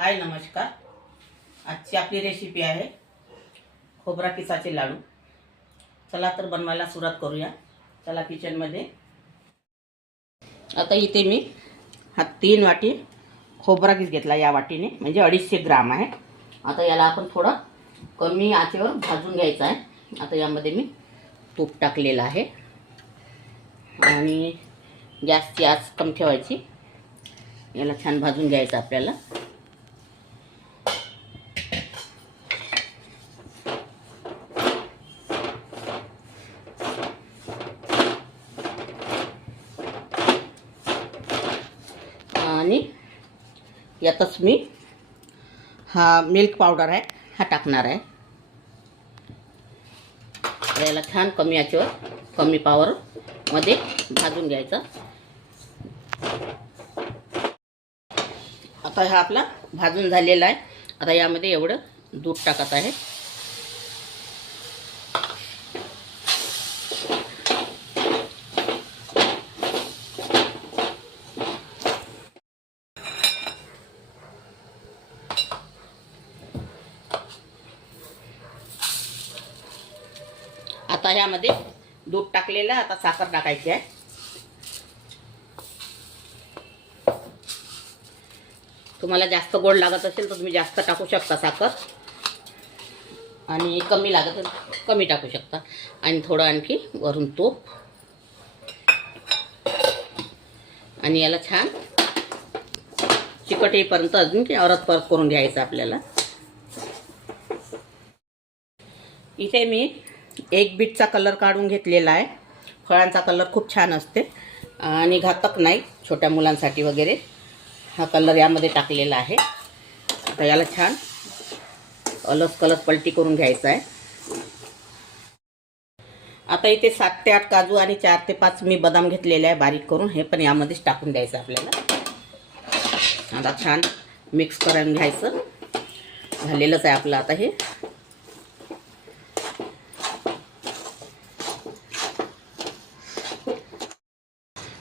हाय नमस्कार। आजची आपली रेसिपी आहे खोबरा किसाचे लाडू। चला तर बनवायला सुरुवात करूया। चला किचनमध्ये। आता इथे मी हा 3 वाटी खोबरा किस घेतला, या वाटीने म्हणजे 250 ग्राम आहे। आता याला आपण थोडं कमी आचेवर भाजून घ्यायचं आहे। आता यामध्ये मी तूप टाकलेलं आहे आणि गॅसची आच कमी ठेवायची। याला छान भाजून घ्यायचं आपल्याला। आणि यातच मी हा मिल्क पावडर आहे हा टाकणार आहे। याला छान कमी आचेवर कमी पॉवर मध्ये भाजून घ्यायचं। आता हा आपला भाजून झालेला आहे। आता यामध्ये एवढं दूध टाकत आहे। आता ह्यामध्ये दूध टाकलेलं, आता साखर टाकायची आहे। तुम्हाला जास्त गोड लागत असेल तर तुम्ही जास्त टाकू शकता साखर, आणि कमी लागत असेल कमी टाकू शकता। आणि थोडं आणखी वरून तूप, आणि याला छान चिकट येईपर्यंत अजून परत करून घ्यायचं आपल्याला। इथे मी एक बीटचा कलर काढून घेतलेला आहे। फळांचा कलर खूप छान असते आणि घातक नाही, छोट्या मुलांसाठी वगैरे हा कलर यामध्ये टाकलेला आहे। आता याला छान अलस कलस पलटी करून घ्यायचा आहे। आता इथे 7 ते 8 काजू आणि 4 ते 5 मी बदाम घेतलेले आहे बारीक करून, हे पण यामध्येच टाकून द्यायचं आपल्याला। आता छान मिक्स करून घ्यायचं। झालेलंच आहे आपलं आता हे।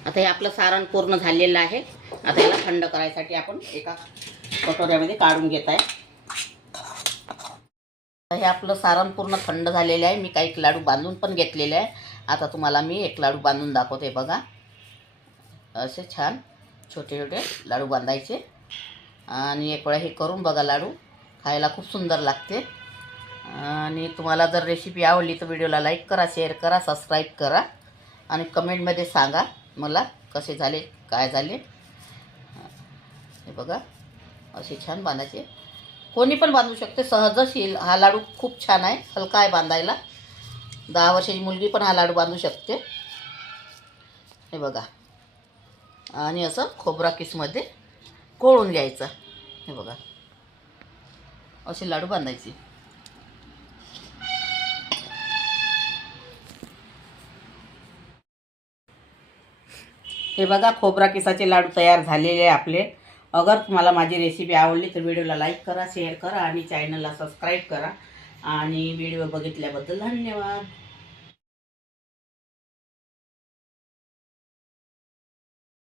आता हे आपलं सारण पूर्ण झालेलं आहे। आता याला थंड करायसाठी आपण एका कटोऱ्यामध्ये काढून घेत आहे। हे आपलं सारण पूर्ण थंड झालेलं आहे। मी काही लाडू बांधून पण घेतलेले आहे। आता तुम्हाला मी एक लाडू बांधून दाखवते बघा। असे छान छोटे छोटे लाडू बांधायचे आणि एक वेळा हे करून बघा। लाडू खायला खूप सुंदर लागते। आणि तुम्हाला जर रेसिपी आवडली तर व्हिडिओला लाईक करा, शेअर करा, सबस्क्राईब करा आणि कमेंटमध्ये सांगा मला कसे झाले, काय झाले। हे बघा असे छान बांधायचे। कोणी पण बांधू शकते, सहजच येईल। हा लाडू खूप छान आहे, हलका आहे बांधायला। 10 वर्षाची मुलगी पण हा लाडू बांधू शकते। हे बघा, आणि असं खोबरा किसमध्ये कोळून घ्यायचं। हे बघा असे लाडू बांधायचे। हे बघा खोबरा किसाचे लाडू तयार झालेले आहे आपले। अगर तुम्हाला माझी रेसिपी आवडली तर व्हिडिओला लाईक करा, शेअर करा आणि चॅनलला सबस्क्राईब करा। आणि व्हिडिओ बघितल्याबद्दल धन्यवाद।